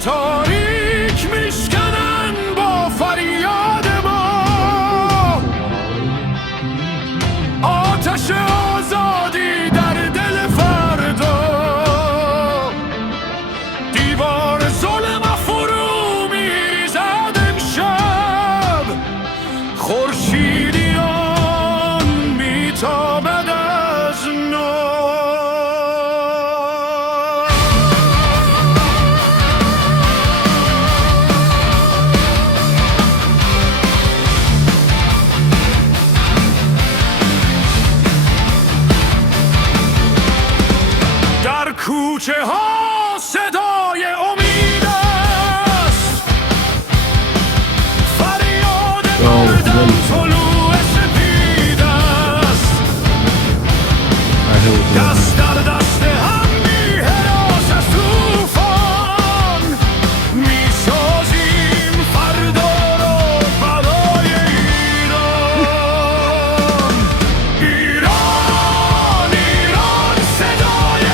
تاریک میشکنن با فریاد ما، آتش آزادی در دل فردا، دیوار ظلم فرو میریزد امشب، خورشیدیان میتابد از نو. کوچه ها صدای امید است، فریاد مردم طلوع سپید است، دست در دست هم بی هراس از طوفان میسازیم فردا را برای ایران. ایران ایران صدای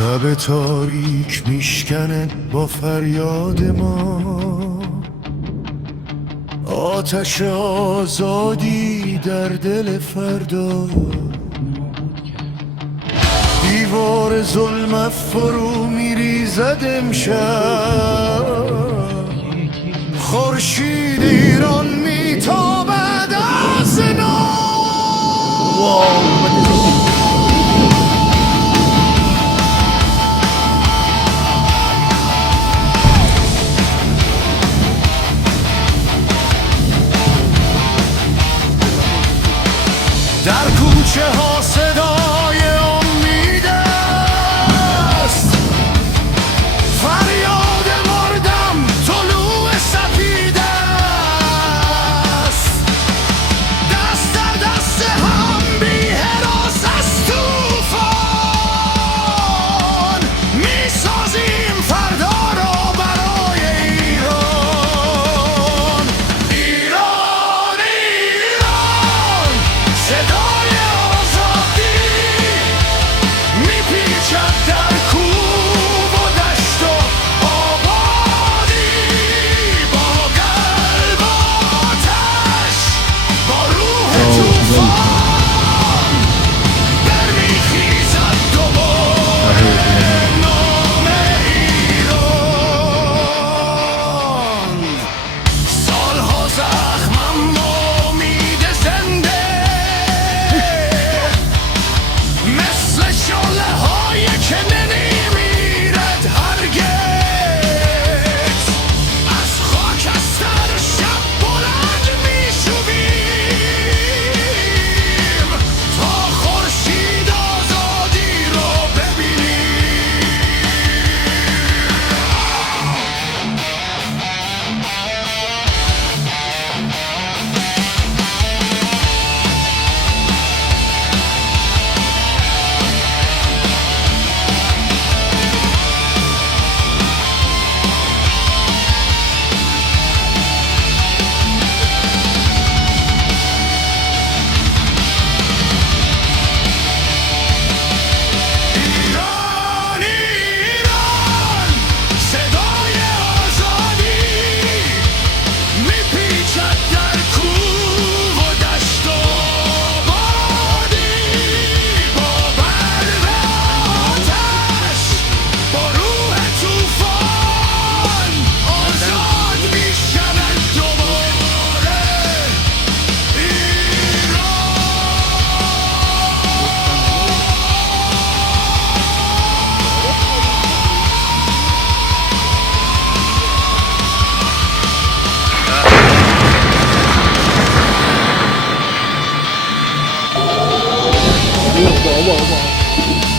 شب تاریک میشکنه با فریاد ما، آتش آزادی در دل فردا، دیوار ظلم فرو میریزد امشب، خورشید ایران میتابد از نو. در کوچه ها صدای امید است، فریاد مردم طلوع سپید است، دست در دست هم بی هراس از طوفان میسازیم فردا را برای ایران. ایران ایران صدای بابا